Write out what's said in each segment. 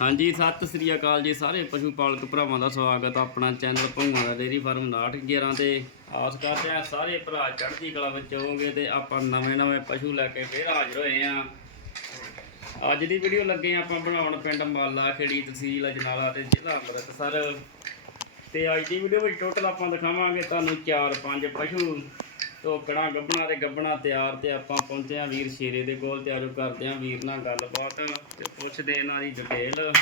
ਹਾਂਜੀ, ਸਤਿ ਸ੍ਰੀ ਅਕਾਲ ਜੀ ਸਾਰੇ ਪਸ਼ੂ ਪਾਲਕ ਭਰਾਵਾਂ ਦਾ ਸਵਾਗਤ ਆ ਆਪਣਾ ਚੈਨਲ ਭੰਗਾਂ ਦਾ ਡੇਰੀ ਫਾਰਮ 911 ਤੇ। ਆਸ ਕਰਦੇ ਆ ਸਾਰੇ ਭਰਾ ਚੜ੍ਹਦੀ ਕਲਾ ਵਿੱਚ ਹੋਵੋਗੇ ਤੇ ਆਪਾਂ ਨਵੇਂ ਨਵੇਂ ਪਸ਼ੂ ਲੈ ਕੇ ਫੇਰ ਹਾਜ਼ਰ ਹੋਏ ਆ। ਅੱਜ ਦੀ ਵੀਡੀਓ ਲੱਗੇ ਆ ਆਪਾਂ ਬਣਾਉਣ ਪਿੰਡ ਮਾਲਾ ਖੇੜੀ ਤਹਿਸੀਲ ਅਜਨਾਲਾ ਤੇ ਜ਼ਿਲ੍ਹਾ ਅੰਮ੍ਰਿਤਸਰ। ਤੇ ਅੱਜ ਦੀ ਵੀਡੀਓ ਵਿੱਚ ਟੋਟਲ ਆਪਾਂ ਦਿਖਾਵਾਂਗੇ ਤੁਹਾਨੂੰ 4-5 ਪਸ਼ੂ। ਧੋਕਣਾ ਗੱਬਣਾ ਤੇ ਗੱਬਣਾ ਤਿਆਰ ਤੇ ਆਪਾਂ ਪਹੁੰਚੇ ਆ ਵੀਰ ਸ਼ੇਰੇ ਦੇ ਕੋਲ ਤੇ ਆਜੋ ਕਰਦੇ ਆ ਵੀਰ ਨਾਲ ਗੱਲਬਾਤ ਤੇ ਪੁੱਛਦੇ ਇਹਨਾਂ ਦੀ ਡਿਟੇਲ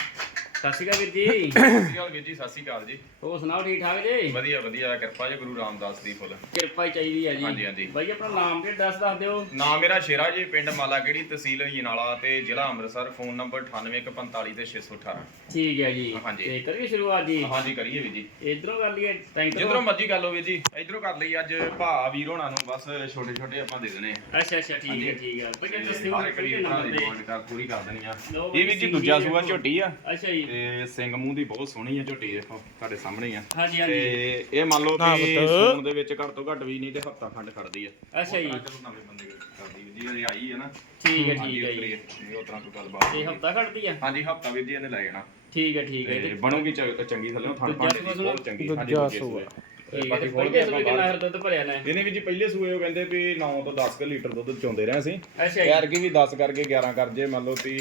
ਸਤਿ ਸ਼੍ਰੀ ਅਕਾਲ ਵੀਰ ਜੀ। ਸਤਿ ਸ਼੍ਰੀ ਅਕਾਲ ਵੀਰ ਜੀ ਸਤਿ ਸ਼੍ਰੀ ਅਕਾਲ ਜੀ। ਹੋਰ ਸੁਣਾਓ ਠੀਕ ਠਾਕ ਜੀ? ਵਧੀਆ ਵਧੀਆ ਕਿਰਪਾ ਜੀ ਗੁਰੂ ਰਾਮਦਾਸ ਦੀ ਫੁੱਲ। ਕਿਰਪਾ ਹੀ ਚਾਹੀਦੀ ਹੈ ਜੀ। ਹਾਂਜੀ, ਹਾਂਜੀ। ਬਾਈ ਆਪਣਾ ਨਾਮ ਤੇ ਐਡਰੈਸ ਦੱਸ ਦਿਓ। ਨਾਮ ਮੇਰਾ ਸ਼ੇਰਾ ਜੀ ਪਿੰਡ ਮਾਲਾਗੜੀ ਤਹਿਸੀਲ ਜਨਾਲਾ ਤੇ ਜ਼ਿਲ੍ਹਾ ਅੰਮ੍ਰਿਤਸਰ ਫੋਨ ਨੰਬਰ 9845 ਤੇ 618 ਠੀਕ ਹੈ ਜੀ। ਹਾਂਜੀ। ਤੇ ਕਰੀਏ ਸ਼ੁਰੂਆਤ ਜੀ? ਹਾਂਜੀ ਕਰੀਏ ਵੀਰ ਜੀ। ਇਧਰੋਂ ਕਰ ਲਈਏ ਟੈਂਕਰ ਜਿੱਧਰੋਂ ਮਰਜ਼ੀ ਕਰ ਲਓ ਵੀਰ ਜੀ। ਇਧਰੋਂ ਕਰ ਲਈ ਅੱਜ ਭਾ ਵੀਰ ਹੋਣਾ ਨੂੰ ਬਸ ਛੋਟੇ ਛੋਟੇ ਆਪਾਂ ਦੇ ਦੇਣੇ ਅੱਛਾ ਅੱਛਾ ਠੀਕ ਹੈ ਠੀਕ ਹੈ। ਬਾਈ ਦੱਸਿਓ ਹਰ ਇੱਕ ਵੀਰ ਤੇ? ਡਿਮਾਂਡ ਕਰ ਪੂਰੀ ਕਰ ਦੇਣੀ ਆ। ਇਹ ਵੀਰ ਜੀ ਦੂਜਾ ਸੂਆ ਝੋਟੀ ਆ। ਅੱਛਾ ਜੀ। ਤੇ ਸਿੰਘ ਮੂੰਹ ਦੀ ਬਹੁਤ ਸੋਹਣੀ ਆ ਝੋਟੀ ਦੇਖੋ ਤੁਹਾਡੇ ਸਾਹਮਣੇ ਹੀ ਆ। ਹਾਂਜੀ ਤੇ ਹਾਂਜੀ ਇਹ ਮੰਨ ਲਓ ਕਿ ਸੂਣ ਦੇ ਵਿੱਚ ਘੱਟ ਤੋਂ ਘੱਟ ਵੀ ਨਹੀਂ ਤੇ ਹਫਤਾ ਖੰਡ ਖੜਦੀ ਆ। ਅੱਛਾ ਜੀ। ਉਹ ਤਰ੍ਹਾਂ ਚਲੋ ਨਵੇਂ ਬੰਦੇ ਕਰਦੀ ਜੀ ਅਜੇ ਆਈ ਹੈ ਨਾ। ਠੀਕ ਹੈ ਹਾਂਜੀ ਠੀਕ ਹੈ ਉਤਰੀ ਜੀ। ਹੈ ਉਹ ਤਰ੍ਹਾਂ ਕੋਈ ਗੱਲਬਾਤ ਤੇ ਨਹੀਂ। ਹਫਤਾ ਖੜਦੀ ਆ? ਹਾਂਜੀ ਹਫਤਾ ਵੀਰ ਜੀ ਇਹਨੇ ਲੈ ਜਾਣਾ। ਠੀਕ ਹੈ ਠੀਕ ਹੈ ਤੇ ਤੇ ਬਣੂਗੀ ਚ- ਚੰਗੀ ਥੱਲੇ ਥਣ ਦੀ ਬਹੁਤ ਚੰਗੀ। ਹਾਂਜੀ ਦੂਜਾ ਤੇ ਹੈ ਬਾਕੀ ਤੇ ਆਪਾਂ ਦੁੱਧ ਭਰਿਆ ਨੇ? ਇਹਨੇ ਵੀ ਜੀ ਪਹਿਲੇ ਸੂਏ ਉਹ ਕਹਿੰਦੇ ਵੀ 9 ਤੋਂ 10 ਕੁ ਲੀਟਰ ਦੁੱਧ ਚੋਂਦੇ ਰਹੇ ਅੱਛਾ ਯਾਰ ਕੀ ਵੀ 10 ਕਰਕੇ 11 ਕਰ ਜੇ ਮੰਨ ਲਓ ਵੀ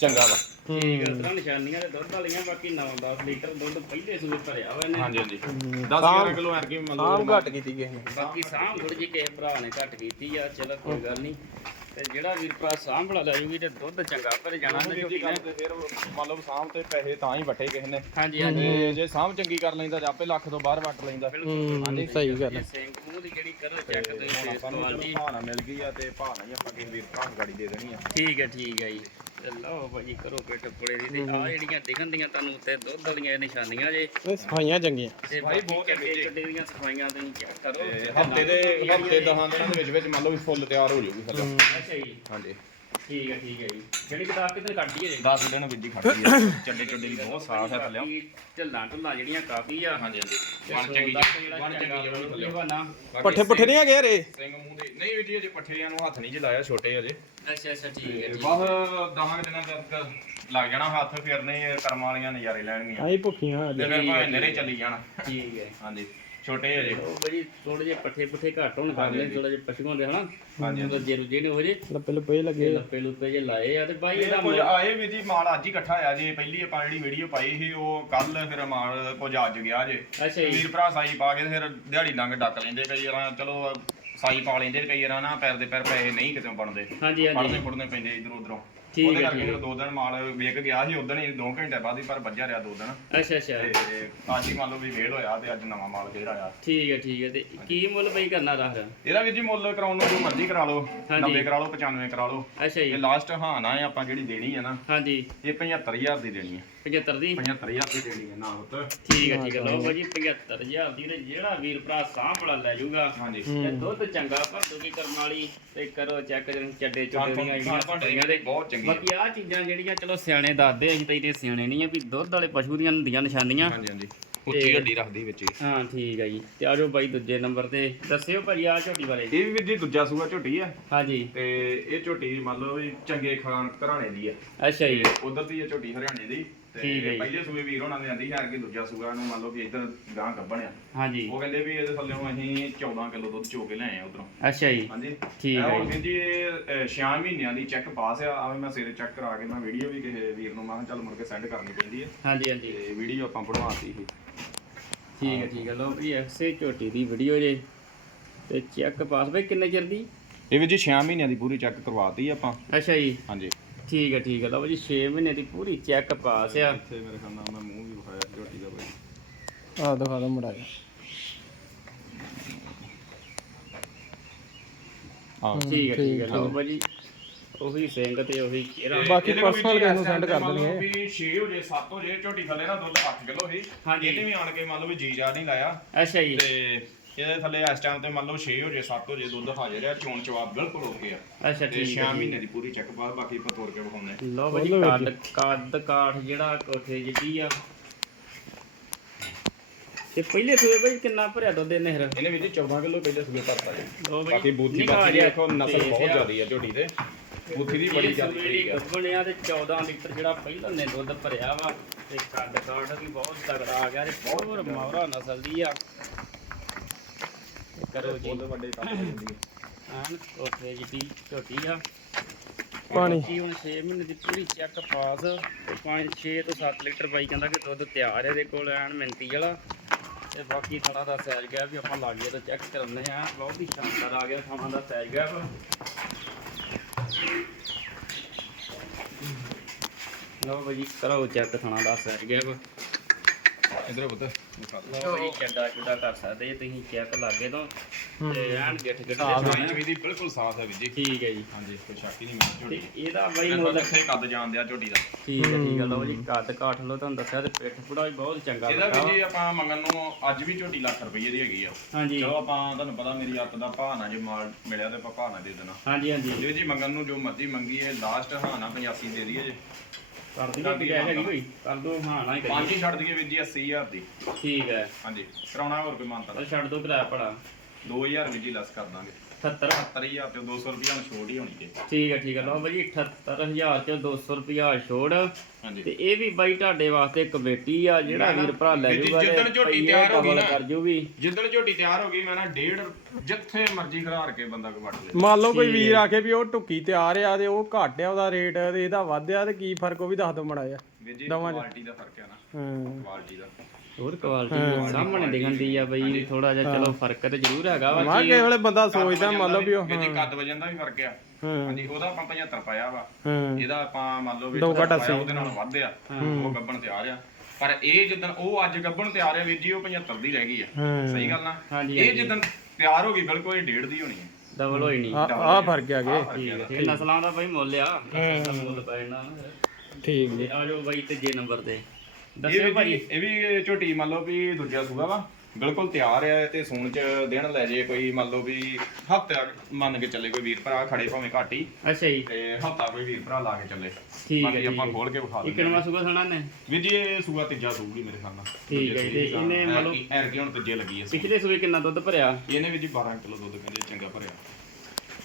ਚੰਗਾ ਵਾ। ਠੀਕ ਹੈ। ਉਤਰਾ ਨਿਸ਼ਾਨੀਆਂ ਤੇ ਦੁੱਧ ਵਾਲੀਆਂ ਬਾਕੀ 9-10 ਲੀਟਰ ਦੁੱਧ ਪਹਿਲੇ ਸੂਏ ਭਰਿਆ ਹੋਇਆ ਨੇ ਹਾਂਜੀ ਹਾਂਜੀ। 10 11 ਕਿਲੋ ਯਾਰ ਕੀ ਮੰਨ ਲਓ ਘੱਟ ਕੀਤੀ ਕਿਸੇ ਨੇ। ਬਾਕੀ ਸਾਂਭ ਥੋੜੀ ਜਿਹੀ ਕਿਸੇ ਭਰਾ ਨੇ ਘੱਟ ਕੀਤੀ ਆ ਚਲੋ ਕੋਈ ਗੱਲ ਨਹੀਂ। ਤੇ ਜਿਹੜਾ ਵੀਰ ਭਰਾ ਸਾਂਭਲਾ ਲੈ ਜੂਗੀ ਤੇ ਦੁੱਧ ਚੰਗਾ ਭਰ ਜਾਣਾ ਨੇ ਵੀਰ ਜੀ ਗੱਲ ਤੇ ਫਿਰ ਮੰਨ ਲਓ ਸਾਂਭ ਤੇ ਪੈਸੇ ਤਾਂ ਹੀ ਵੱਟੇ ਕਿਸੇ ਨੇ। ਹਾਂਜੀ ਹਾਂਜੀ। ਤੇ ਜੇ ਸਾਂਭ ਚੰਗੀ ਕਰ ਲੈਂਦਾ ਜਾਂ ਆਪੇ ਲੱਖ ਤੋਂ ਬਾਹਰ ਵੱਟ ਲੈਂਦਾ। ਹੂੰ ਸਹੀ ਗੱਲ ਹੈ। ਸਿੰਘ ਮੂੰਹ ਦੀ ਜਿਹੜੀ ਕਰੋ ਚੈੱਕ ਤੇ ਹੁਣ ਆਪਾਂ ਨੂੰ ਨਾਲ ਮਿਲ ਗਈ ਆ ਤੇ ਨਾਲ ਹੀ ਆਪਾਂ ਕਿਸੇ ਵੀਰ ਭਰਾ ਨੂੰ ਗਾੜੀ ਦੇ ਦੇਣੀ ਆ। ਠੀਕ ਹੈ ਠੀਕ ਹੈ ਜੀ। ਤੇ ਲਓ ਭਾਜੀ ਕਰੋ ਪਿੱਠ ਪੁੜੇ ਦੀ ਤੇ ਆ ਜਿਹੜੀਆਂ ਦਿਖਣ ਦੀਆਂ ਤੁਹਾਨੂੰ ਉੱਤੇ ਦੁੱਧ ਵਾਲੀਆਂ ਇਹ ਨਿਸ਼ਾਨੀਆਂ ਜੇ। ਇਹ ਸਫਾਈਆਂ ਚੰਗੀਆਂ। ਤੇ ਸਫ਼ਾਈ ਬਹੁਤ ਹੈ ਵੀਰ ਜੀ। ਦੀਆਂ ਸਫਾਈਆਂ ਤੁਸੀਂ ਚੈੱਕ ਕਰੋ। ਹਫ਼ਤੇ ਦੇ ਹਫ਼ਤੇ ਦਹਾਂ ਦਿਨਾਂ ਦੇ ਵਿੱਚ ਵਿੱਚ ਮੰਨ ਲਓ ਵੀ ਫੁੱਲ ਤਿਆਰ ਹੋ ਜਾਊਗੀ ਥੱਲੇ ਅੱਛਾ ਜੀ। ਹਾਂਜੀ। ਠੀਕ ਹੈ ਠੀਕ ਹੈ ਜੀ। ਜਿਹੜੀ ਕਿਤਾਬ ਕਿਤੇ ਕੱਢੀ ਹੈ ਜੀ? 10 ਦਿਨ ਵਿੱਚ ਹੀ ਖੜਦੀ ਆ। ਚੱਡੇ ਚੱਡੇ ਦੀ ਬਹੁਤ ਸਾਫ਼ ਹੈ ਥੱਲੇ। ਬਾਕੀ ਢਿੱਲਾਂ ਢੁੱਲਾਂ ਜਿਹੜੀਆਂ ਕਾਫੀ ਆ। ਹਾਂਜੀ ਹਾਂਜੀ। ਤੇ ਬਣ ਚੰਗੀ ਸੌਦਾ ਜਿਹੜਾ ਬਣ ਚੰਗਾ ਚੰਗੀ ਜਮਾਂ ਥੱਲੇ ਬਣਾ। ਪੱਠੇ ਪੁੱਠੇ ਨਹੀਂ ਹੈਗੇ ਰੇ ਸਿੰਘ ਮੂੰਹ ਦੇ। ਨਹੀਂ ਵੀ ਜੀ ਅਜੇ ਪੱਠਿਆਂ ਨੂੰ ਹੱਥ ਨਹੀਂ ਜਲਾਇਆ ਛੋਟੇ ਅਜੇ। ਅੱਛਾ ਅੱਛਾ ਠੀਕ ਹੈ ਤੇ ਜੀ ਬਸ 10 ਦਿਨਾਂ ਤੱਕ ਲੱਗ ਜਾਣਾ ਹੱਥ ਫਿਰਨੇ ਕਰਮ ਵਾਲੀਆਂ ਨਜ਼ਾਰੇ ਲੈਣਗੀਆਂ। ਆਈ ਭੁੱਖੀਆਂ ਤੇ ਫਿਰ ਭਾਵੇਂ ਨਰੇ ਚੱਲੀ ਜਾਣ। ਠੀਕ ਹੈ ਹਾਂਜੀ। ਛੋਟੇ ਅਜੇ ਉਹ ਬੜੀ ਥੋੜੇ ਜਿਹੇ ਪੱਠੇ ਪੁੱਠੇ ਘੱਟ ਹੋਣ ਕਰਦੇ ਥੋੜਾ ਜਿਹਾ ਪਸ਼ੂਆਂ ਦੇ ਹਨਾ? ਹਾਂਜੀ, ਹਾਂਜੀ। ਰੱਜੇ ਰੁਜੇ ਨੇ ਹੋ ਜੇ ਲੱਪੇ ਲੱਪੇ ਲੱਗੇ ਲੱਪੇ ਲੁੱਪੇ ਜੇ ਲਾਏ ਆ ਤੇ ਬਾਈ ਇਹ ਇਹਦਾ ਕੁਝ ਆਏ ਵੀ ਜੀ ਮਾਲ ਅੱਜ ਹੀ ਇਕੱਠਾ ਆਇਆ ਜੀ। ਪਹਿਲੀ ਆਪਾਂ ਜਿਹੜੀ ਵੀਡੀਓ ਪਾਈ ਸੀ ਉਹ ਕੱਲ ਫਿਰ ਮਾਲ ਕੁਝ ਅੱਜ ਗਿਆ ਜੇ। ਅੱਛਾ ਜੀ। ਵੀਰ ਭਰਾ ਸਾਈ ਪਾ ਕੇ ਫਿਰ ਦਿਹਾੜੀ ਲੰਘ ਡੱਕ ਲੈਂਦੇ ਕਈ ਵਾਰਾਂ। ਚਲੋ ਸਾਈ ਪਾ ਲੈਂਦੇ ਕਈ ਵਾਰਾਂ ਨਾ ਪੈਰ ਦੇ ਪੈਰ ਪੈਸੇ ਨਹੀਂ ਕਿਤੇ ਬਣਦੇ। ਹਾਂਜੀ ਹਾਂਜੀ। ਫੜਨੇ ਫੁੜਨੇ ਪੈਂਦੇ ਇਧਰ ਉਧਰੋਂ ਠੀਕ ਉਹਦੇ ਹੈ, ਕਰਕੇ ਠੀਕ ਫਿਰ ਦੋ ਦਿਨ ਮਾਲ ਵੇਚ ਗਿਆ ਸੀ ਉਦੋਂ ਹੀ 2 ਘੰਟੇ ਬਾਅਦ ਹੀ ਪਰ ਵੱਜਿਆ ਰਿਹਾ ਦੋ ਦਿਨ। ਅੱਛਾ ਅੱਛਾ। ਤੇ ਅੱਜ ਹੀ ਮੰਨ ਲਓ ਵੀ ਵੇਲ ਹੋਇਆ ਤੇ ਅੱਜ ਨਵਾਂ ਮਾਲ ਫੇਰ ਆਇਆ। ਠੀਕ ਹੈ ਠੀਕ ਹੈ। ਤੇ ਕੀ ਮੁੱਲ ਬਈ ਕਰਨਾ ਰੱਖ ਇਹਦਾ ਵੀ ਜੀ ਮੁੱਲ ਕਰਾਉਣ ਨੂੰ ਜੋ ਮਰਜ਼ੀ ਕਰਾ ਲਓ ਹਾਂਜੀ। 90 ਕਰਾ ਲਓ 95 ਕਰਾ ਲਓ। ਅੱਛਾ ਇਹ ਜੀ ਲਾਸਟ ਹਾਂ ਨਾ ਹੈ ਆਪਾਂ ਜਿਹੜੀ ਦੇਣੀ ਹੈ ਨਾ ਹਾਂਜੀ। ਇਹ 75000 ਦੀ ਦੇਣੀ ਹੈ। 75 ਦੀ। 75000 ਦੀ ਦੇਣੀ ਹੈ ਨਾ ਪੁੱਤ। ਠੀਕ ਹੈ ਠੀਕ ਹੈ ਲਓ ਭਾਜੀ 75000 ਦੀ ਤੇ ਜਿਹੜਾ ਵੀਰ ਭਰਾ ਸਾਂਭ ਵਾਲਾ ਲੈ ਜਾਊਗਾ ਹਾਂਜੀ। ਤੇ ਦੁੱਧ ਚੰਗਾ ਭਰ ਦੂਗੀ ਕਰਮ ਵਾਲੀ ਤੇ ਕਰੋ ਚੈੱਕ ਜਿਹੜੇ ਚੱਡੇ ਚੁੱਡੇ ਦੀਆਂ ਆਈਆਂ ਭਾਂਡੇ ਦੇ। ਬਹੁਤ ਚੰਗੀ ਹੈ। ਬਾਕੀ ਆ ਚੀਜ਼ਾਂ ਜਿਹੜੀਆਂ ਚਲੋ ਸਿਆਣੇ ਦੱਸਦੇ ਅਸੀਂ ਤਾਂ ਇਹਦੇ ਸਿਆਣੇ ਨਹੀਂ ਆ ਵੀ ਦੁੱਧ ਵਾਲੇ ਪਸ਼ੂ ਦੀਆਂ ਹੁੰਦੀਆਂ ਨਿਸ਼ਾਨੀਆਂ। ਹਾਂਜੀ ਹਾਂਜੀ। ਉੱਚੀ ਹੱਡੀ ਰੱਖਦੀ ਵਿੱਚ ਹੀ। ਹਾਂ ਠੀਕ ਹੈ ਜੀ। ਤੇ ਆਜੋ ਬਾਈ ਦੂਜੇ ਨੰਬਰ ਤੇ। ਦੱਸਿਓ ਭਾਜੀ ਆ ਝੋਟੀ ਬਾਰੇ ਇਹ ਵੀ ਵੀਰ ਜੀ ਦੂਜਾ ਸੂਆ ਝੋਟੀ ਆ। ਹਾਂਜੀ ਤੇ ਇਹ ਝੋਟੀ ਮੰਨ ਲਓ ਵੀ ਚੰਗੇ ਖਾਨ ਘਰਾਣੇ ਦੀ ਆ। ਅੱਛਾ ਜੀ। ਉਧਰ ਦੀ ਇਹ ਝੋਟੀ ਹਰਿਆਣੇ ਦੀ। ਠੀਕ ਹੈ ਤੇ। ਪਹਿਲੇ ਸੂਏ ਵੀਰ ਹੋਣਾ ਨੇ ਆਂਦੀ ਹੈ ਕਿ ਦੂਜਾ ਸੂਆ ਨੂੰ ਮੰਨ ਲਓ ਵੀ ਇੱਧਰ ਗਾਂ ਗੱਬਣਿਆ ਹਾਂਜੀ ਉਹ ਕਹਿੰਦੇ ਵੀ ਇਹਦੇ ਥੱਲੇੋਂ ਅਸੀਂ 14 ਕਿਲੋ ਦੁੱਧ ਚੋ ਕੇ ਲਿਆਏ ਆ ਉਧਰੋਂ। ਅੱਛਾ ਜੀ। ਹਾਂਜੀ। ਠੀਕ ਇਹ ਹੈ ਹੁਣ ਵੀਰ ਜੀ ਇਹ 6 ਮਹੀਨਿਆਂ ਦੀ ਚੈੱਕ ਪਾਸ ਆ। ਆਵੇਂ ਮੈਂ ਸਵੇਰੇ ਚੈੱਕ ਕਰਾ ਕੇ ਮੈਂ ਵੀਡੀਓ ਵੀ ਕਿਸੇ ਵੀਰ ਨੂੰ ਮੈਂ ਕਿਹਾ ਚੱਲ ਮੁੜ ਕੇ ਸੈਂਡ ਕਰਨੀ ਪੈਂਦੀ ਹੈ ਹਾਂਜੀ ਹਾਂਜੀ। ਤੇ ਵੀਡੀਓ ਆਪਾਂ ਬਣਵਾਤੀ ਸੀ। ਠੀਕ ਹੈ ਠੀਕ ਹੈ। ਲਓ ਵੀ ਐਸੇ ਝੋਟੀ ਦੀ ਵੀਡੀਓ ਜੇ ਤੇ ਚੈੱਕ ਪਾਸ ਬਈ ਕਿੰਨੇ ਚਿਰ ਦੀ? ਇਹ ਵੀ ਜੀ 6 ਮਹੀਨਿਆਂ ਦੀ ਪੂਰੀ ਚੈੱਕ ਕਰਵਾਤੀ ਆਪਾਂ। ਅੱਛਾ ਜੀ। ਹਾਂਜੀ। ਠੀਕ ਹੈ ਠੀਕ ਹੈ। ਲਓ ਜੀ 6 ਮਹੀਨੇ ਦੀ ਪੂਰੀ ਚੈੱਕ ਪਾਸ ਆ। ਇੱਥੇ ਮੇਰੇ ਨਾਲ ਮੈਂ ਮੂੰਹ ਵੀ ਵਿਖਾਇਆ ਝੋਟੀ ਦਾ ਬਾਈ। ਆ ਦਿਖਾ ਦੋ ਮੁੰਡਾ ਹਾਂ। ਠੀਕ ਹੈ ਠੀਕ ਹੈ। ਲਓ ਭਾਜੀ ਉਹੀ ਸਿੰਘ ਤੇ ਉਹੀ ਚਿਹਰਾ ਬਾਕੀ ਇਹਦੇ ਕੋਲ personal ਵੀ ਜੀ ਕਿਸੇ ਨੂੰ ਇਸ time send ਤੇ ਕਰ ਮੰਨ ਲਓ ਦੇਣਗੇ। ਵੀ 6 ਹੋ ਜੇ 7 ਹੋ ਜੇ ਝੋਟੀ ਥੱਲੇ ਨਾ ਦੁੱਧ 8 ਕਿਲੋ ਸੀ। ਹਾਂਜੀ। ਇਹਨੇ ਵੀ ਆਣ ਕੇ ਮੰਨ ਲਓ ਵੀ ਜੀ ਜਾ ਨਹੀਂ ਲਾਇਆ। ਅੱਛਾ ਜੀ। ਤੇ ਇਹਦੇ ਥੱਲੇ ਇਸ ਟਾਈਮ ਤੇ ਮੰਨ ਲਓ 6 ਹੋ ਜੇ 7 ਹੋ ਜੇ ਦੁੱਧ ਹਾਜ਼ਰ ਆ ਚੋਣ ਚਵਾਬ ਬਿਲਕੁਲ ਹੋ ਗਿਆ। ਅੱਛਾ ਤੇ ਠੀਕ 6 ਹੈ। ਮਹੀਨੇ ਦੀ ਪੂਰੀ ਚੈੱਕ ਬਾਅਦ ਬਾਕੀ ਆਪਾਂ ਤੋੜ ਕੇ ਵਿਖਾਉਂਦੇ ਲਓ ਬੋਲੋ ਕੱਦ ਕੱਦ ਕਾਠ ਜਿਹੜਾ ਕੋਠੇ ਜਿੱਡੀ ਆ। ਤੇ ਪਹਿਲੇ ਸੂਏ ਭਾਈ ਕਿੰਨਾ ਭਰਿਆ ਦੁੱਧ ਦੇ ਨਹਿਰ ਇਹਨੇ ਵੀ ਜੀ 14 ਕਿਲੋ ਪਹਿਲੇ ਸੂਏ ਭਰਤਾ ਜੀ। ਲਓ ਬਾਕੀ ਬੂਥੀ ਬਾਕੀ ਜਿਹਾ ਦੇਖੋ ਨਸਲ ਬਹੁਤ। ਜ਼ਿਆਦੀ ਆ ਝੋਟੀ ਦੇ ਬੁੱਥੀ ਦੀ ਬੜੀ ਜ਼ਿਆਦਾ ਜਿਹੜੀ ਗੱਭਣਿਆ ਤੇ 14 ਲੀਟਰ ਜਿਹੜਾ ਪਹਿਲਾਂ ਨੇ ਦੁੱਧ ਭਰਿਆ ਵਾ ਤੇ ਕੱਦ ਕਾਠ ਵੀ ਬਹੁਤ ਤਗੜਾ ਆ ਗਿਆ ਤੇ ਬਹੁਤ ਮੌਰਾ ਨਸਲ ਦੀ ਆ। ਕਰੋ ਜੀ। ਬਹੁਤ ਵੱਡੇ ਕੰਮ ਹੋ ਜਾਂਦੀ ਹੈ ਆਨ ਉੱਥੇ ਜਿਹੜੀ ਝੋਟੀ ਆ। ਪਾਣੀ। ਕੀ ਹੁਣ 6 ਮਹੀਨੇ ਦੀ ਪੂਰੀ ਚੈੱਕ ਪਾਸ ਤੇ ਪਾਣੀ 6 ਤੋਂ 7 ਲੀਟਰ ਬਾਈ ਕਹਿੰਦਾ ਕਿ ਦੁੱਧ ਤਿਆਰ ਹੈ ਇਹਦੇ ਕੋਲ ਐਨ ਮਿੰਤੀ ਵਾਲਾ। ਤੇ ਬਾਕੀ ਥਣਾ ਦਾ ਸਾਈਜ਼ ਗਿਆ ਵੀ ਆਪਾਂ ਲਾਗੇ ਤੋਂ ਚੈੱਕ ਕਰਾਉਂਦੇ ਆ ਬਹੁਤ ਹੀ ਸ਼ਾਨਦਾਰ ਆ ਗਿਆ ਥਣਾ ਦਾ ਸਾਈਜ਼ ਗਿਆ ਲਓ ਬਾਈ ਕਰੋ ਚੈੱਕ ਥਣਾ ਦਾ ਸਾਈਜ਼ ਗਿਆ ਇਧਰ ਬੁੱਤ ਦਿਖਾ। ਦੇ ਲਓ ਬਾਈ ਚੱਡਾ ਚੁੱਡਾ ਕਰ ਸਕਦੇ ਜੇ ਤੁਸੀਂ ਚੈੱਕ ਲਾਗੇ ਤੋਂ। ਤੇ ਐਨ ਗਿੱਠ ਗਿੱਠ ਦੇ ਸਾਫ਼ ਥਣ ਹੈ ਆ। ਇਹਦੀ ਬਿਲਕੁਲ ਸਾਫ਼ ਹੈ ਵੀਰ ਜੀ ਠੀਕ ਹੈ ਜੀ। ਹਾਂਜੀ ਕੋਈ ਸ਼ੱਕ ਹੀ ਨਹੀਂ ਮੈਨੂੰ ਤੇ ਝੋਟੀ ਇਹਦਾ ਬਾਈ ਇਹਦਾ ਮੁੱਲ ਕਿੱਥੇ ਕੱਦ ਜਾਣਦੇ ਆ ਝੋਟੀ ਦਾ। ਠੀਕ ਹੈ ਠੀਕ ਹੈ ਲਓ ਜੀ ਕੱਦ ਕਾਠ ਲੋ ਤੁਹਾਨੂੰ ਦੱਸਿਆ ਤੇ ਪਿੱਠ ਪੁੜਾ ਵੀ ਬਹੁਤ ਚੰਗਾ ਇਹਦਾ ਲੱਗਾ। ਵੀਰ ਜੀ ਆਪਾਂ ਮੰਗਣ ਨੂੰ ਅੱਜ ਵੀ ਝੋਟੀ ਲੱਖ ਰੁਪਏ ਦੀ ਹੈਗੀ ਆ। ਹਾਂਜੀ। ਚਲੋ ਆਪਾਂ ਤੁਹਾਨੂੰ ਪਤਾ ਮੇਰੀ ਅੱਤ ਦਾ ਭਾਅ ਨਾ ਜੇ ਮਾਲ ਮਿਲਿਆ ਤੇ ਆਪਾਂ ਭਾਅ ਨਾ ਦੇ ਦੇਣਾ। ਹਾਂਜੀ ਹਾਂਜੀ। ਜੀ ਜੀ ਮੰਗਣ ਨੂੰ ਜੋ ਮਰਜ਼ੀ ਮੰਗੀ ਹੈ ਲਾਸਟ ਹਾਂ ਨਾ 85 ਦੇ ਦਈਏ ਜੀ। ਕਰ ਦਿਓ ਕਿ ਹੈਗੀ ਕੋਈ। ਕਰ ਦੋ ਹਾਂ ਨਾ ਹੀ ਪੰਜ ਹੀ ਛੱਡ ਦਈਏ ਵੀਰ ਜੀ 80000 ਦੀ। ਠੀਕ ਹੈ। ਹਾਂਜੀ ਕਰਾਉਣਾ ਹੋਰ ਕੋਈ ਮਾਨਤਾ? ਛੱਡ ਦੋ ਕਿਰਾਇਆ ਪੜਾ 2000 ਵੀਰ ਜੀ ਲੈਸ ਕਰ ਦਾਂਗੇ। 78 70000 ਤੇ 200 ਰੁਪਏ ਹੁਣ ਛੋਟ ਹੀ ਹੋਣੀ ਜੀ। ਠੀਕ ਹੈ ਠੀਕ ਹੈ। ਲਓ ਬਾਈ 78000 ਚ 200 ਰੁਪਿਆ ਛੋੜ ਹਾਂਜੀ। ਤੇ ਇਹ ਵੀ ਬਾਈ ਤੁਹਾਡੇ ਵਾਸਤੇ ਕਮੇਟੀ ਆ ਜਿਹੜਾ ਵੀਰ ਭਰਾ ਲੈ ਵੀਰ ਜੀ, ਜਾਊਗਾ ਜਿੱਦਣ ਝੋਟੀ ਤਿਆਰ ਹੋ ਗਈ ਨਾ। ਕਰ ਜੂਗੀ। ਜਿੱਦਣ ਝੋਟੀ ਤਿਆਰ ਹੋ ਗਈ ਮੈਂ ਨਾ ਡੇਢ ਜਿੱਥੇ ਮਰਜ਼ੀ ਖਿਲਾਰ ਕੇ ਬੰਦਾ ਕੋ ਵੱਟ ਲੈ ਮੰਨ ਲਓ ਕੋਈ ਵੀਰ ਆਖੇ ਵੀ ਉਹ ਟੁੱਕੀ ਤਿਆਰ ਆ ਤੇ ਉਹ ਘੱਟ ਆ ਉਹਦਾ ਰੇਟ ਤੇ ਇਹਦਾ ਵੱਧ ਆ ਤੇ ਕੀ ਫ਼ਰਕ ਉਹ ਵੀ ਦੱਸ ਦੋ ਮੜਾ ਆ ਜੀ ਕੁਆਲਿਟੀ ਦਾ ਫ਼ਰਕ ਹੈ ਨਾ। ਹਾਂ। ਕੁਆਲਿਟੀ ਦਾ। ਹੋਰ ਕੁਆਲਿਟੀ ਸਾਹਮਣੇ ਦਿਖਣ ਦੀ ਆ ਬਈ ਥੋੜਾ ਜਿਹਾ ਚਲੋ ਫ਼ਰਕ ਤੇ ਜ਼ਰੂਰ ਹੈਗਾ ਵਾ ਮਾ ਕਿਸੇ ਵੇਲੇ ਬੰਦਾ ਸੋਚਦਾ ਮੰਨ ਲਓ ਵੀ ਉਹ ਜੀ ਕੱਦ ਵਜਨ ਦਾ ਵੀ ਫ਼ਰਕ ਆ। ਹਾਂ। ਹਾਂਜੀ ਉਹਦਾ ਆਪਾਂ 75 ਪਾਇਆ ਵਾ। ਹਾਂ। ਇਹਦਾ ਆਪਾਂ ਮੰਨ ਲਓ ਵੀ ਦੋ ਘੱਟ ਪਾਇਆ, ਉਹਦੇ ਨਾਲ ਵੱਧ ਆ। ਉਹ ਗੱਬਣ ਤੇ ਆ। ਰਿਹਾ ਪਰ ਇਹ ਜਿੱਦਣ ਉਹ ਅੱਜ ਗੱਬਣ ਤੇ ਆ ਰਿਹਾ ਵੀਰ ਜੀ ਉਹ 75 ਦੀ ਰਹਿ ਗਈ ਆ। ਸਹੀ ਗੱਲ ਨਾ? ਹਾਂਜੀ, ਇਹ ਜਿੱਦਣ ਤਿਆਰ ਹੋ ਗਈ ਬਿਲਕੁਲ ਇਹ ਡੇਢ ਦੀ ਹੋਣੀ ਹੈ ਡਬਲ ਹੋਈ ਨਹੀਂ ਆ ਆ ਫ਼ਰਕ ਆ ਗਏ ਠੀਕ ਹੈ ਠੀਕ ਹੈ। ਨਸਲਾਂ ਦਾ ਬਈ ਮੁੱਲ ਆ। ਮੁੱਲ ਠੀਕ। ਜੀ ਤੇ ਆ ਜਾਓ ਬਾਈ ਤੀਜੇ ਨੰਬਰ ਤੇ। ਇਹ ਦੱਸਿਓ ਵੀ ਭਾਜੀ। ਇਹ ਵੀ ਝੋਟੀ ਮੰਨ ਲਓ ਵੀ ਦੂਜਾ ਸੂਆ ਵਾ ਬਿਲਕੁਲ ਤਿਆਰ ਆ ਤੇ ਸੂਣ ਚ ਦਿਨ ਲੈ ਜੇ ਕੋਈ ਮੰਨ ਲਓ ਵੀ ਹਫਤਾ ਮੰਨ ਕੇ ਚੱਲੇ ਕੋਈ ਵੀਰ ਭਰਾ ਖੜੇ ਭਾਵੇਂ ਘੱਟ ਹੀ। ਅੱਛਾ ਜੀ। ਤੇ ਹਫਤਾ ਕੋਈ ਵੀਰ ਭਰਾ ਲਾ ਕੇ ਚੱਲੇ। ਠੀਕ ਹੈ ਠੀਕ ਆਪਾਂ ਹੈ। ਖੋਲ ਕੇ ਵਿਖਾ ਦਿੰਦੇ ਨਵਾਂ ਸੁਗਾ ਸੁਣਾ ਨੇ ਵੀਰ ਜੀ ਇਹ ਸੂਆ ਤੀਜਾ ਸੂਗੀ ਮੇਰੇ ਖਿਆਲ ਨਾਲ। ਠੀਕ ਹੈ ਜੀ, ਇਹਨੇ ਮੰਨ ਲਓ- ਐਰ ਕੀ ਹੁਣ ਤੀਜੇ ਲੱਗੀ ਐ ਪਿਛਲੇ ਸੂਏ ਕਿੰਨਾ ਦੁੱਧ ਭਰਿਆ? ਇਹਨੇ ਵੀ ਜੀ 12 ਕਿਲੋ ਦੁੱਧ ਕਹਿੰਦੇ ਚੰਗਾ ਭਰਿਆ।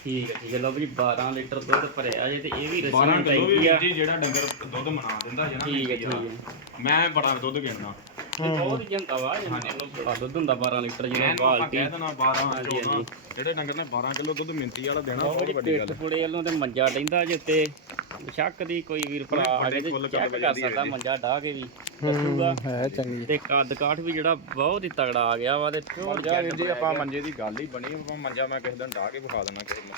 ਠੀਕ ਹੈ ਠੀਕ ਹੈ। ਲਓ ਜੀ 12 ਲੀਟਰ ਦੁੱਧ ਭਰਿਆ ਜੇ ਤੇ ਇਹ ਵੀ 12 ਰਸਮ ਕਿਲੋ ਵੀ ਵੀਰ ਜੀ ਜਿਹੜਾ ਡੰਗਰ ਦੁੱਧ ਮਨਾ ਦਿੰਦਾ ਜਨਾ ਠੀਕ ਹੈ ਠੀਕ ਹੈ। ਮੈਂ ਬੜਾ ਦੁੱਧ ਗਿਣਦਾ ਬਹੁਤ ਹੀ ਜੰਦਾ ਵਾ ਇਹ ਮਤਲਬ ਬੜਾ ਦੁੱਧ ਹੁੰਦਾ 12 ਲੀਟਰ ਜਿਹੜਾ ਆਪਾਂ ਬਾਲਟੀ। ਕਹਿ ਦੇਣਾ 12 ਹਾਂਜੀ, 14 ਜਿਹੜੇ ਡੰਗਰ ਨੇ 12 ਕਿਲੋ ਦੁੱਧ ਮਿੰਤੀ ਵਾਲਾ ਦੇਣਾ ਬਹੁਤ ਬਹੁਤ ਵੱਡੀ ਵੱਡੀ ਗੱਲ ਪਿੱਠ ਪੁੜੇ ਵੱਲੋਂ ਤੇ ਮੰਜਾ ਡੈਂਦਾ ਜੇ ਉੱਤੇ। ਸ਼ੱਕ ਦੀ ਕੋਈ ਵੀਰ ਭਰਾ ਆ ਵੱਡੇ ਕੇ ਫੁੱਲ ਚੈੱਕ ਕੱਦ ਕਰ ਦੀ ਸਕਦਾ ਇਹਦੀ। ਮੰਜਾ ਢਾ ਕੇ ਵੀ ਦੱਸੂਗਾ। ਹੈ ਚੰਗੀ। ਤੇ ਕੱਦ ਕਾਠ ਵੀ ਜਿਹੜਾ ਬਹੁਤ ਹੀ ਤਗੜਾ ਆ ਗਿਆ ਵਾ ਤੇ ਮੰਜਾ ਵੀਰ ਜੀ ਆਪਾਂ ਮੰਜੇ ਦੀ ਗੱਲ ਹੀ ਬਣੀ ਆਪਾਂ ਮੰਜਾ ਮੈਂ ਕਿਸੇ ਦਿਨ ਢਾ ਕੇ ਵਿਖਾ ਦੇਣਾ ਕਿਸੇ ਨੂੰ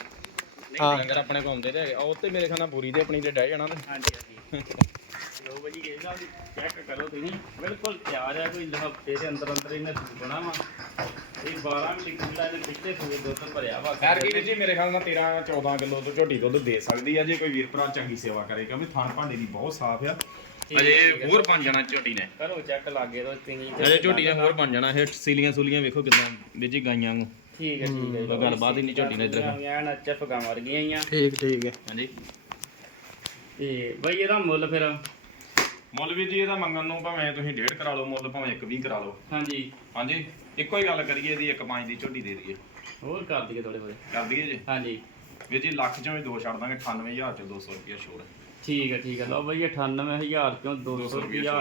ਨਹੀਂ ਡੰਗਰ ਆਪਣੇ ਕੋਲ ਆਉਂਦੇ ਤੇ ਉਹ ਤੇ ਮੇਰੇ ਖਾਨਾ ਪੂਰੀ ਤੇ ਆਪਣੀ ਤੇ ਡਹਿ ਜਾਣਾ ਤੇ। ਹਾਂਜੀ ਹਾਂਜੀ। ਲੋ ਭਾਜੀ ਚੈੱਕ ਕਰੋ ਤੁਸੀਂ। ਬਿਲਕੁਲ ਤਿਆਰ ਆ ਕੋਈ ਹਫ਼ਤੇ ਦੇ ਅੰਦਰ ਅੰਦਰ ਇਹਨੇ ਸੁਣਾ ਵਾ। ਇਹ 12 ਲੀਟਰ ਦਾ ਇਹਨੇ ਪਿਛਲੇ ਸੂਏ ਦੁੱਧ ਭਰਿਆ ਵਾ। ਖੈਰ ਕੀ ਵੀਰ ਜੀ ਮੇਰੇ ਖਿਆਲ ਨਾਲ 13 14 ਕਿਲੋ ਤੋਂ ਝੋਟੀ ਦੁੱਧ ਦੇ ਸਕਦੀ ਆ। ਜੇ ਕੋਈ ਵੀਰ ਭਰਾ ਚੰਗੀ ਸੇਵਾ ਕਰੇ ਕਿਉਂਕਿ ਥਣ ਭਾਂਡੇ ਦੀ ਬਹੁਤ ਸਾਫ਼ ਆ। ਅਜੇ ਹੋਰ ਬਣ ਜਾਣਾ ਝੋਟੀ ਨੇ। ਕਰੋ ਚੈੱਕ ਲਾਗੇ ਤੋਂ ਤੁਸੀਂ। ਅਜੇ ਝੋਟੀ ਨੇ ਹੋਰ ਬਣ ਜਾਣਾ। ਇਹ ਸੀਲੀਆਂ ਸੂਲੀਆਂ ਵੇਖੋ ਵੀਰ ਜੀ ਗਾਈਆਂ ਨੂੰ ਠੀਕ ਹੈ ਠੀਕ ਹੈ। ਗੱਲਬਾਤ ਹੀ ਨਹੀਂ ਝੋਟੀ ਨੇ ਇੱਧਰ। ਐਨ ਅੱਛਾ ਫਗਾ ਮਰ ਗਈਆਂ ਹੀ ਆ। ਠੀਕ ਠੀਕ ਹੈ। ਹਾਂਜੀ। ਤੇ ਬਈ ਇਹਦਾ ਮੁੱਲ ਫਿਰ? ਮੁੱਲ ਵੀ ਜੀ ਇਹਦਾ ਮੰਗਣ ਨੂੰ ਭਾਵੇਂ ਤੁਸੀਂ ਡੇਢ ਕਰਾ ਲਓ ਮੁੱਲ ਭਾਵੇਂ ਇੱਕ ਵੀ ਕਰਾ ਲਓ। ਹਾਂਜੀ। ਹਾਂਜੀ ਇੱਕੋ ਹੀ ਗੱਲ ਕਰੀਏ ਇਹਦੀ ਇੱਕ ਪੰਜ ਦੀ ਝੋਟੀ ਦੇ ਦਈਏ। ਹੋਰ ਕਰ ਦਈਏ ਥੋੜੇ ਥੋੜੇ ਕਰ ਦਈਏ ਜੀ। ਹਾਂਜੀ। ਵੀਰ ਜੀ ਲੱਖ ਚੋਂ ਵੀ ਦੋ ਛੱਡ ਦਾਂਗੇ 98000 ਚੋਂ 200 ਰੁਪਏ ਛੋੜ। ਠੀਕ ਹੈ ਠੀਕ ਹੈ ਲਓ ਬਈ 98000 ਕਿਉਂ? 200 200 ਰੁਪਿਆ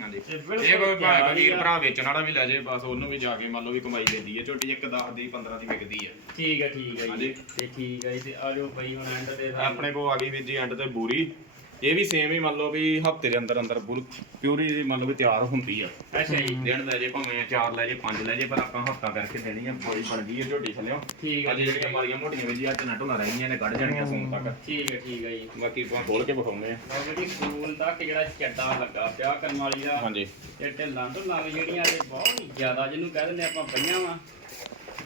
ਹਾਂਜੀ। ਤੇ ਇਹ ਕੋਈ ਭਾਵੇਂ ਵੀਰ। ਭਰਾ ਵੇਚਣ ਵਾਲਾ ਵੀ ਲੈ ਜੇ ਬਸ ਉਹਨੂੰ ਵੀ ਜਾ ਕੇ ਮੰਨ ਲਓ ਵੀ ਕਮਾਈ ਦਿੰਦੀ ਹੈ ਝੋਟੀ ਇੱਕ 10 ਦੀ 15 ਦੀ ਵਿਕਦੀ ਹੈ ਠੀਕ ਹੈ ਠੀਕ ਹੈ ਜੀ। ਤੇ ਠੀਕ ਹੈ ਜੀ ਤੇ ਆ ਜਾਓ ਬਈ ਹੁਣ ਐਂਡ ਤੇ ਆਪਣੇ ਕੋਲ ਆ ਗਈ ਵੀਰ ਜੀ ਐਂਡ ਤੇ ਬੂਰੀ। ਇਹ ਵੀ ਸੇਮ ਹੀ ਮੰਨ ਲਓ ਵੀ ਹਫ਼ਤੇ ਦੇ ਅੰਦਰ ਅੰਦਰ ਪਿਊਰੀ ਦੀ ਮੰਨ ਲਓ ਵੀ ਤਿਆਰ ਹੁੰਦੀ ਆ। ਅੱਛਾ ਜੀ। ਦਿਨ ਲੈ ਜੇ ਭਾਵੇਂ ਚਾਰ ਲੈ ਜੇ ਪੰਜ ਲੈ ਜੇ ਪਰ ਆਪਾਂ ਹਫਤਾ ਕਰਕੇ ਦੇਣੀ ਆ ਬੜੀ ਬਣ ਗਈ ਹੈ ਝੋਟੀ ਥੱਲਿਓ। ਠੀਕ ਹੈ ਅੱਜ ਜਿਹੜੀਆਂ ਮਾਰੀਆਂ ਮੋਟੀਆਂ ਵੀਰ ਜੀ ਅੱਜ ਨਾ ਢੋਲਾ ਰਹੀਆਂ ਨੇ ਕੱਢ ਜਾਣੀਆਂ ਸੋਨ ਤੱਕ। ਠੀਕ ਹੈ ਠੀਕ ਹੈ ਜੀ। ਬਾਕੀ ਆਪਾਂ ਖੋਲ ਕੇ ਵਿਖਾਉਂਦੇ ਆ। ਲਓ ਜੀ ਸਕੂਲ ਤੱਕ ਜਿਹੜਾ ਚੱਡਾ ਲੱਗਾ ਪਿਆ ਕਰਮ ਵਾਲੀ ਦਾ। ਹਾਂਜੀ। ਤੇ ਢਿੱਲਾਂ ਢੁੱਲਾਂ ਵੀ ਜਿਹੜੀਆਂ ਤੇ ਬਹੁਤ ਜ਼ਿਆਦਾ ਜਿਹਨੂੰ ਕਹਿ ਦਿੰਦੇ ਆਪਾਂ ਪਈਆਂ ਵਾ।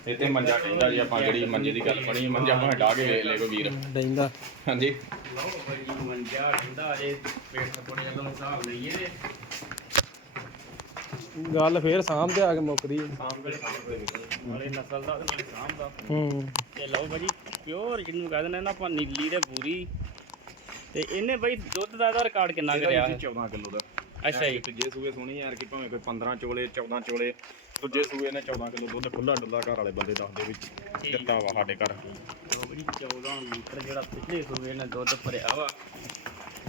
ਇੱਥੇ ਮੰਜਾ ਕਹਿੰਦਾ ਜੀ ਆਪਾਂ ਜਿਹੜੀ ਮੰਜੇ ਦੀ ਗੱਲ ਬਣੀ ਮੰਜਾ ਭਾਵੇਂ ਢਾ ਕੇ ਵੇਖ ਲੈ ਕੋਈ ਵੀਰ। ਡੈਂਦਾ। ਹਾਂਜੀ। ਲਓ ਬਈ ਮੰਜਾ ਠੰਡਾ ਜੇ ਪੇਟ ਥੋੜੇ ਜਦੋਂ ਹਿਸਾਬ ਲਈਏ ਤੇ। ਗੱਲ ਫੇਰ ਸਾਹਮਣੇ ਆ ਕੇ ਮੁੱਕਦੀ ਹੈ। ਵੇਲੇ ਨਸਲ ਦਾ ਤੇ ਨਾਲੇ ਸਾਂਭ ਦਾ। ਹੂੰ। ਤੇ ਲਓ ਭਾਜੀ ਪਿਓਰ ਜਿਹਨੂੰ ਕਹਿ ਦਿੰਦੇ ਨਾ ਆਪਾਂ ਨੀਲੀ ਤੇ ਪੂਰੀ। ਤੇ ਇਹਨੇ ਬਈ ਦੁੱਧ ਦਾ ਇਹਦਾ ਰਿਕਾਰਡ ਕਿੰਨਾ ਕਰਿਆ ਇਹਦਾ 14 ਕਿਲੋ ਦਾ। ਅੱਛਾ ਜੀ। ਦੂਜੇ ਸੂਏ ਸੋਹਣੀ ਯਾਰ ਕਿ ਭਾਵੇਂ ਕੋਈ 15 ਚੋਲੇ 14 ਚੋਲੇ। ਦੂਜੇ ਸੂਏ ਨੇ 14 ਕਿਲੋ ਦੁੱਧ ਖੁੱਲਾ ਡੁੱਲਾ ਘਰ ਵਾਲੇ ਬੰਦੇ ਦੱਸਦੇ ਵਿੱਚ ਦਿੱਤਾ ਵਾ ਸਾਡੇ ਘਰ। ਲਓ ਬਈ 14 ਲੀਟਰ ਜਿਹੜਾ ਪਿਛਲੇ ਸੂਏ ਨੇ ਦੁੱਧ ਭਰਿਆ ਵਾ।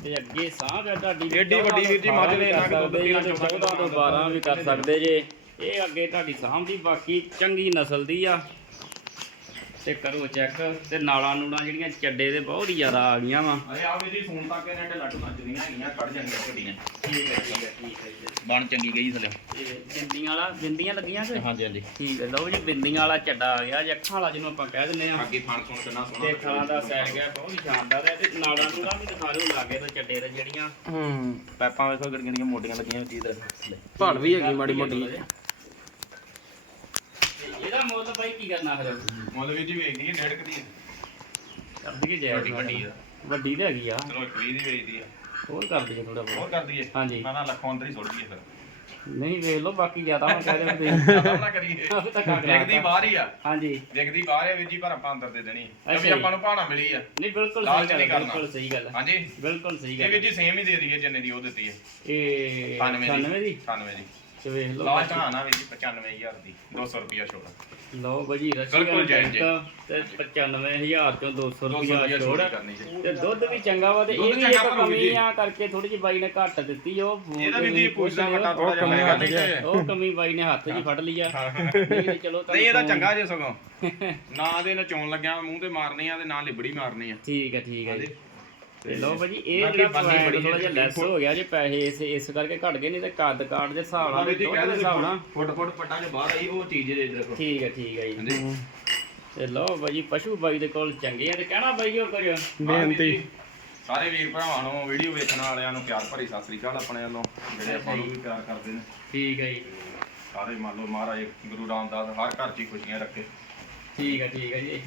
ਤੇ ਅੱਗੇ ਸਾਹ ਹੈ ਤੁਹਾਡੀ ਏਡੀ ਵੱਡੀ ਵੀਰ ਜੀ ਮੱਝ ਨੇ ਇੰਨਾ ਕੁ ਦੁੱਧ ਪੀਣਾ ਪੀਣਾ 14 ਤੋਂ 12 ਵੀ ਕਰ ਸਕਦੇ ਜੇ। ਇਹ ਅੱਗੇ ਤੁਹਾਡੀ ਸਾਂਭ ਦੀ ਬਾਕੀ ਚੰਗੀ ਨਸਲ ਦੀ ਆ। ਤੇ ਕਰੋ ਚੈੱਕ ਤੇ ਨਾਲਾਂ ਨੂੜਾਂ ਜਿਹੜੀਆਂ ਚੱਡੇ ਦੇ ਬਹੁਤ ਹੀ ਜ਼ਿਆਦਾ ਆ ਗਈਆਂ ਵਾ। ਅਰੇ ਆ ਵੀ ਜੀ ਫੋਨ ਤੱਕ ਇਹਨਾਂ ਦੇ ਲੱਡੂ ਨੱਚਦੀਆਂ ਹੈਗੀਆਂ ਕੱਢ ਜਾਣੀਆਂ ਝੋਟੀਆਂ ਠੀਕ ਹੈ ਠੀਕ ਹੈ ਠੀਕ ਹੈ। ਬਣ ਚੰਗੀ ਗਈ ਥਲੇ। ਤੇ ਬਿੰਦੀਆਂ ਵਾਲਾ ਬਿੰਦੀਆਂ ਲੱਗੀਆਂ ਕਿ? ਹਾਂਜੀ ਹਾਂਜੀ। ਠੀਕ ਹੈ ਲਓ ਜੀ ਬਿੰਦੀਆਂ ਵਾਲਾ ਚੱਡਾ ਆ ਗਿਆ ਜਾਂ ਅੱਖਾਂ ਵਾਲਾ ਜਿਹਨੂੰ ਆਪਾਂ ਕਹਿ ਦਿੰਦੇ ਆ ਅੱਗੇ ਥਣ ਸੁਣ ਕਿੰਨਾ ਤੇ ਸੋਹਣਾ ਥਾਂ ਦਾ ਸੈਰ ਗਿਆ ਬਹੁਤ ਹੀ ਸ਼ਾਨਦਾਰ ਹੈ। ਤੇ ਨਾਲਾਂ ਨੂੜਾਂ ਵੀ ਦਿਖਾ ਦਿਓ ਲਾਗੇ ਤੇ ਚੱਡੇ ਦੇ ਜਿਹੜੀਆਂ। ਹੂੰ। ਪੈਪਾਂ ਵੇਖੋ ਦੀਆਂ ਮੋਟੀਆਂ ਲੱਗੀਆਂ ਵਿੱਚ ਇਧਰ ਭਲ ਵੀ ਹੈਗੀ ਮਾੜੀ ਮੋਟੀ। ਤੇ ਬਾਈ ਕੀ ਕਰਨਾ ਫਿਰ? ਮੁੱਲ ਵੀ ਜੀ ਵੇਖਦੀ ਹੈ ਡੇਢ ਕਦੀ ਕਰਦੀ ਕਿ ਜਾਇਜ਼ ਵੱਡੀ ਵੱਡੀ ਆ। ਵੱਡੀ ਤੇ ਹੈਗੀ ਆ। ਚਲੋ ਦੀ ਵੇਚਦੀ ਆ। ਹੋਰ ਕਰਦੀ ਹੈ ਥੋੜਾ ਹੋਰ ਕਰ ਦਈਏ ਹਾਂਜੀ। ਨਾ ਨਾ ਲੱਖੋਂ ਅੰਦਰ ਹੀ ਸੁੱਟ ਦਈਏ ਫਿਰ। ਨਹੀਂ ਵੇਖ ਲਓ ਬਾਕੀ ਜ਼ਿਆਦਾ ਮੈਂ ਕਹਿ ਦਿੰਦੇ ਜ਼ਿਆਦਾ ਨਾ ਕਰੀਏ। ਕਰਾ ਵੇਖਦੀ ਬਾਹਰ ਹੀ ਆ। ਹਾਂਜੀ। ਵੇਖਦੀ ਬਾਹਰ ਹੈ ਵੀਰ ਜੀ ਪਰ ਆਪਾਂ ਅੰਦਰ ਦੇ ਦੇਣੀ। ਅੱਛਾ ਕਿਉਂਕਿ ਜੀ। ਆਪਾਂ ਨੂੰ ਭਾਣਾ ਮਿਲੀ ਆ। ਨਹੀਂ ਬਿਲਕੁਲ ਲਾਲਚ ਸਹੀ ਨਹੀਂ ਗੱਲ ਕਰਨਾ। ਬਿਲਕੁਲ ਸਹੀ ਗੱਲ ਹਾਂਜੀ। ਬਿਲਕੁਲ ਸਹੀ ਇਹ ਗੱਲ ਵੀਰ ਜੀ ਸੇਮ ਹੀ ਦੇ ਦਈਏ ਜਿੰਨੇ ਦੀ ਉਹ ਦਿੱਤੀ ਹੈ। ਇਹ 98 98 ਦੀ? 98 ਦੀ। ਤੇ ਵੇਖ ਲਓ ਲਾਸਟ ਆਣਾ ਵੀਰ ਜੀ 95000 ਦੀ 200 ਰੁਪਿਆ ਛੋੜ। ਲਓ ਬਾਜੀ ਰਸ਼ੀਆ ਬਿਲਕੁਲ ਜਾਇਜ਼ ਜੀ। ਤੇ 95000 ਚੋਂ 200 200 ਰੁਪਿਆ ਰੁਪਿਆ ਛੋੜ। ਛੋੜ ਕਰਨੀ ਜੀ ਤੇ ਦੁੱਧ ਵੀ ਚੰਗਾ ਵਾ ਤੇ ਇਹ ਵੀ ਚੰਗਾ ਇੱਕ ਕਮੀ। ਆ ਕਰਕੇ ਥੋੜੀ ਜਿਹੀ ਬਾਈ ਨੇ ਘੱਟ ਦਿੱਤੀ ਉਹ ਇਹਦਾ ਵੀ ਜੀ ਪੁੱਛਦਾ ਵੱਟਾ ਥੋੜਾ ਜਿਹਾ ਨਹੀਂ ਤੇ ਉਹ ਕਮੀ ਬਾਈ ਨੇ ਹੱਥ 'ਚ ਹੀ ਫੜ ਲਈ ਆ ਨਹੀਂ ਤੇ ਚਲੋ ਨਹੀਂ ਇਹਦਾ ਚੰਗਾ ਜੇ ਸਗੋਂ। ਨਾ ਦੇ ਨਚਾਉਣ ਲੱਗਿਆ ਮੂੰਹ ਤੇ ਮਾਰਨੀ ਆ ਤੇ ਨਾ ਲਿਬੜੀ ਮਾਰਨੀ ਆ। ਠੀਕ ਹੈ ਠੀਕ ਹੈ ਜੀ। ਤੇ ਤੇ ਲਓ ਭਾਜੀ ਇਹ ਜਿਹੜਾ ਬਾਕੀ ਬੜੀ ਥੋੜਾ ਜਿਹਾ ਲੈਸ ਹੋ ਗਿਆ ਜੇ ਪੈਸੇ ਇਸ ਇਸ ਕਰਕੇ ਘਟ ਗਏ ਨਹੀਂ ਤੇ ਕੱਦ ਕਾਰਡ ਦੇ ਹਿਸਾਬ ਨਾਲ ਵੀਰ ਜੀ ਦੁੱਧ ਕਹਿ ਦੇ ਦੇ ਹਿਸਾਬ ਨਾਲ। ਫੁੱਟ ਫੁੱਟ ਪੱਟਾਂ ਦੇ ਬਾਹਰ ਆਈ ਉਹ ਚੀਜ਼ ਦੇ ਦੇਖੋ। ਠੀਕ ਹੈ ਠੀਕ ਹੈ ਜੀ। ਤੇ ਲਓ ਭਾਜੀ ਪਸ਼ੂ ਬਾਈ ਦੇ ਕੋਲ ਚੰਗੇ ਆ ਤੇ ਕਹਿਣਾ ਬਾਈ ਹੋਰ ਕੁਝ? ਬੇਨਤੀ ਸਾਰੇ ਵੀਰ ਭਰਾਵਾਂ ਨੂੰ ਵੀਡੀਓ ਵੇਖਣ ਵਾਲਿਆਂ ਨੂੰ ਪਿਆਰ ਭਰੀ ਸਤਿ ਸ੍ਰੀ ਅਕਾਲ ਆਪਣੇ ਵੱਲੋਂ ਜਿਹੜੇ ਆਪਾਂ ਨੂੰ ਵੀ ਪਿਆਰ ਕਰਦੇ ਨੇ। ਠੀਕ ਹੈ ਜੀ। ਸਾਰੇ ਮੰਨ ਲਓ ਮਹਾਰਾਜ ਗੁਰੂ ਰਾਮਦਾਸ ਹਰ ਘਰ 'ਚ ਹੀ ਖੁਸ਼ੀਆਂ ਰੱਖੇ। ਠੀਕ ਹੈ ਠੀਕ ਹੈ ਜੀ।